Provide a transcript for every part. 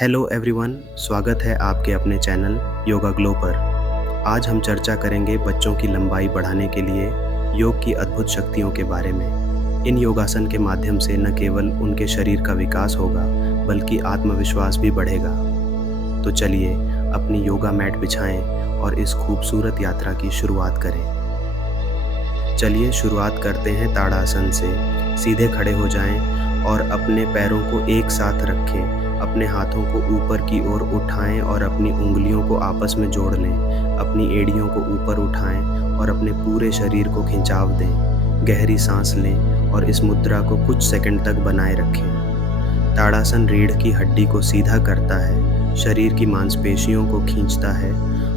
Hello everyone, स्वागत है आपके अपने चैनल योगा ग्लो पर। आज हम चर्चा करेंगे बच्चों की लंबाई बढ़ाने के लिए योग की अद्भुत शक्तियों के बारे में। इन योगासन के माध्यम से न केवल उनके शरीर का विकास होगा बल्कि आत्मविश्वास भी बढ़ेगा। तो चलिए अपनी योगा मैट बिछाएं और इस खूबसूरत यात्रा की शुरुआत करें। चलिए शुरुआत करते हैं ताड़ासन से। सीधे खड़े हो जाएं और अपने पैरों को एक साथ रखें। अपने हाथों को ऊपर की ओर उठाएं और अपनी उंगलियों को आपस में जोड़ लें। अपनी एड़ियों को ऊपर उठाएं और अपने पूरे शरीर को खिंचाव दें। गहरी सांस लें और इस मुद्रा को कुछ सेकंड तक बनाए रखें। ताड़ासन रीढ़ की हड्डी को सीधा करता है, शरीर की मांसपेशियों को खींचता है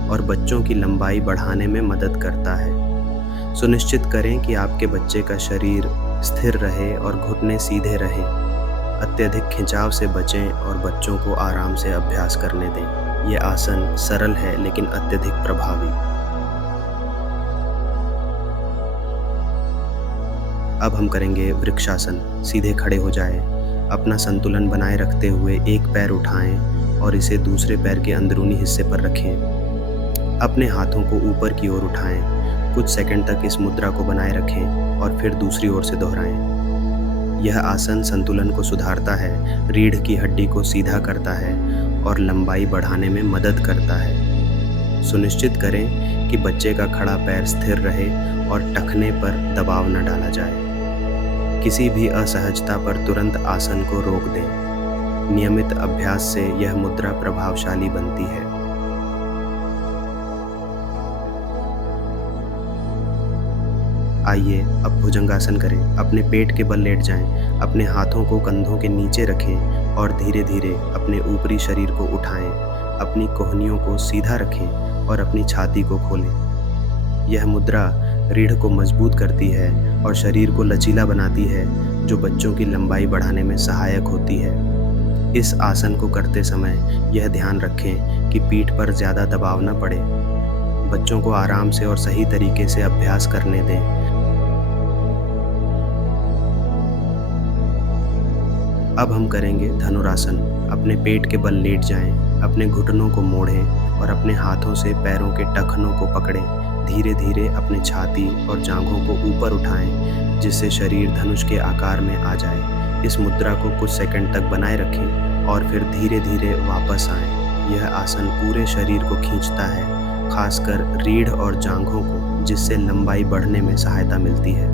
और बच्चों की लंबाई बढ़ाने में मदद करता है। सुनिश्चित करें कि आपके बच्चे का शरीर स्थिर रहे और घुटने सीधे रहें। अत्यधिक खिंचाव से बचें और बच्चों को आराम से अभ्यास करने दें। ये आसन सरल है लेकिन अत्यधिक प्रभावी। अब हम करेंगे वृक्षासन। सीधे खड़े हो जाएं। अपना संतुलन बनाए रखते हुए एक पैर उठाएं और इसे दूसरे पैर के अंदरूनी हिस्से पर रखें। अपने हाथों को ऊपर की ओर उठाएं। कुछ सेकंड तक इस मुद्रा को बनाए रखें और फिर दूसरी ओर से दोहराएं। यह आसन संतुलन को सुधारता है, रीढ़ की हड्डी को सीधा करता है और लंबाई बढ़ाने में मदद करता है। सुनिश्चित करें कि बच्चे का खड़ा पैर स्थिर रहे और टखने पर दबाव न डाला जाए। किसी भी असहजता पर तुरंत आसन को रोक दें। नियमित अभ्यास से यह मुद्रा प्रभावशाली बनती है। आइए अब भुजंगासन करें। अपने पेट के बल लेट जाएं। अपने हाथों को कंधों के नीचे रखें और धीरे धीरे अपने ऊपरी शरीर को उठाएं। अपनी कोहनियों को सीधा रखें और अपनी छाती को खोलें। यह मुद्रा रीढ़ को मजबूत करती है और शरीर को लचीला बनाती है, जो बच्चों की लंबाई बढ़ाने में सहायक होती है। इस आसन को करते समय यह ध्यान रखें कि पीठ पर ज़्यादा दबाव न पड़े। बच्चों को आराम से और सही तरीके से अभ्यास करने दें। अब हम करेंगे धनुरासन। अपने पेट के बल लेट जाएं, अपने घुटनों को मोड़ें और अपने हाथों से पैरों के टखनों को पकड़ें। धीरे धीरे अपने छाती और जांघों को ऊपर उठाएं, जिससे शरीर धनुष के आकार में आ जाए। इस मुद्रा को कुछ सेकंड तक बनाए रखें और फिर धीरे धीरे वापस आएं। यह आसन पूरे शरीर को खींचता है, खासकर रीढ़ और जांघों को, जिससे लंबाई बढ़ने में सहायता मिलती है।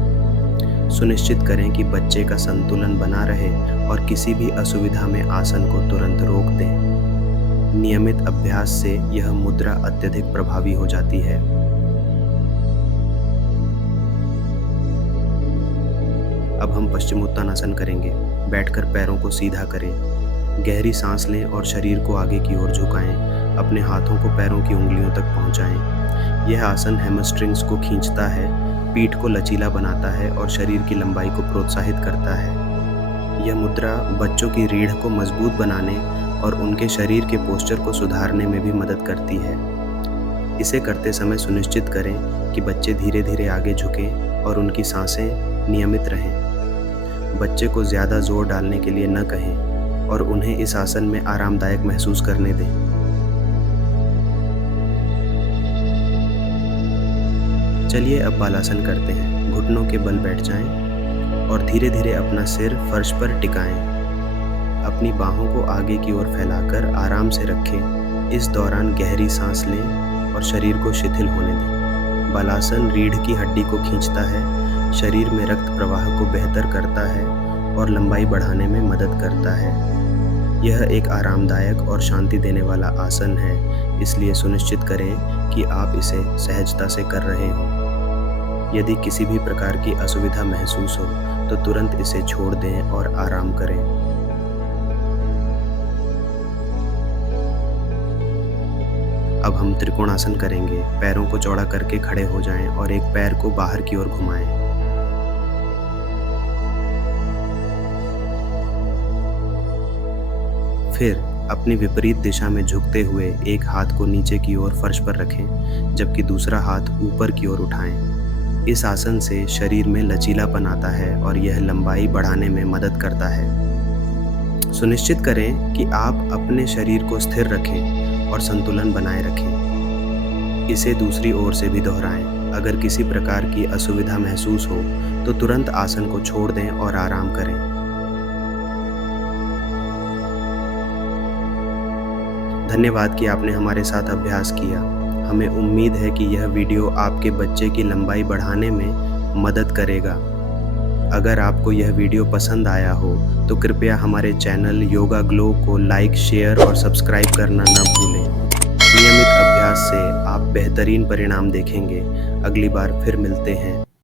सुनिश्चित करें कि बच्चे का संतुलन बना रहे और किसी भी असुविधा में आसन को तुरंत रोक दें। नियमित अभ्यास से यह मुद्रा अत्यधिक प्रभावी हो जाती है। अब हम पश्चिमोत्तानासन करेंगे। बैठकर पैरों को सीधा करें। गहरी सांस लें और शरीर को आगे की ओर झुकाएं। अपने हाथों को पैरों की उंगलियों तक पहुंचाएं। यह आसन हैमस्ट्रिंग्स को खींचता है, पीठ को लचीला बनाता है और शरीर की लंबाई को प्रोत्साहित करता है। यह मुद्रा बच्चों की रीढ़ को मजबूत बनाने और उनके शरीर के पोस्चर को सुधारने में भी मदद करती है। इसे करते समय सुनिश्चित करें कि बच्चे धीरे धीरे आगे झुकें और उनकी सांसें नियमित रहें। बच्चे को ज़्यादा जोर डालने के लिए न कहें और उन्हें इस आसन में आरामदायक महसूस करने दें। चलिए अब बालासन करते हैं। घुटनों के बल बैठ जाएं और धीरे धीरे अपना सिर फर्श पर टिकाएं। अपनी बाहों को आगे की ओर फैलाकर आराम से रखें। इस दौरान गहरी सांस लें और शरीर को शिथिल होने दें। बालासन रीढ़ की हड्डी को खींचता है, शरीर में रक्त प्रवाह को बेहतर करता है और लंबाई बढ़ाने में मदद करता है। यह एक आरामदायक और शांति देने वाला आसन है, इसलिए सुनिश्चित करें कि आप इसे सहजता से कर रहे हों। यदि किसी भी प्रकार की असुविधा महसूस हो तो तुरंत इसे छोड़ दें और आराम करें। अब हम त्रिकोणासन करेंगे। पैरों को चौड़ा करके खड़े हो जाएं और एक पैर को बाहर की ओर घुमाएं। फिर अपनी विपरीत दिशा में झुकते हुए एक हाथ को नीचे की ओर फर्श पर रखें, जबकि दूसरा हाथ ऊपर की ओर उठाएं। इस आसन से शरीर में लचीलापन आता है और यह लंबाई बढ़ाने में मदद करता है। सुनिश्चित करें कि आप अपने शरीर को स्थिर रखें और संतुलन बनाए रखें। इसे दूसरी ओर से भी दोहराएं। अगर किसी प्रकार की असुविधा महसूस हो तो तुरंत आसन को छोड़ दें और आराम करें। धन्यवाद कि आपने हमारे साथ अभ्यास किया। हमें उम्मीद है कि यह वीडियो आपके बच्चे की लंबाई बढ़ाने में मदद करेगा। अगर आपको यह वीडियो पसंद आया हो तो कृपया हमारे चैनल योगा ग्लो को लाइक, शेयर और सब्सक्राइब करना न भूलें। नियमित अभ्यास से आप बेहतरीन परिणाम देखेंगे। अगली बार फिर मिलते हैं।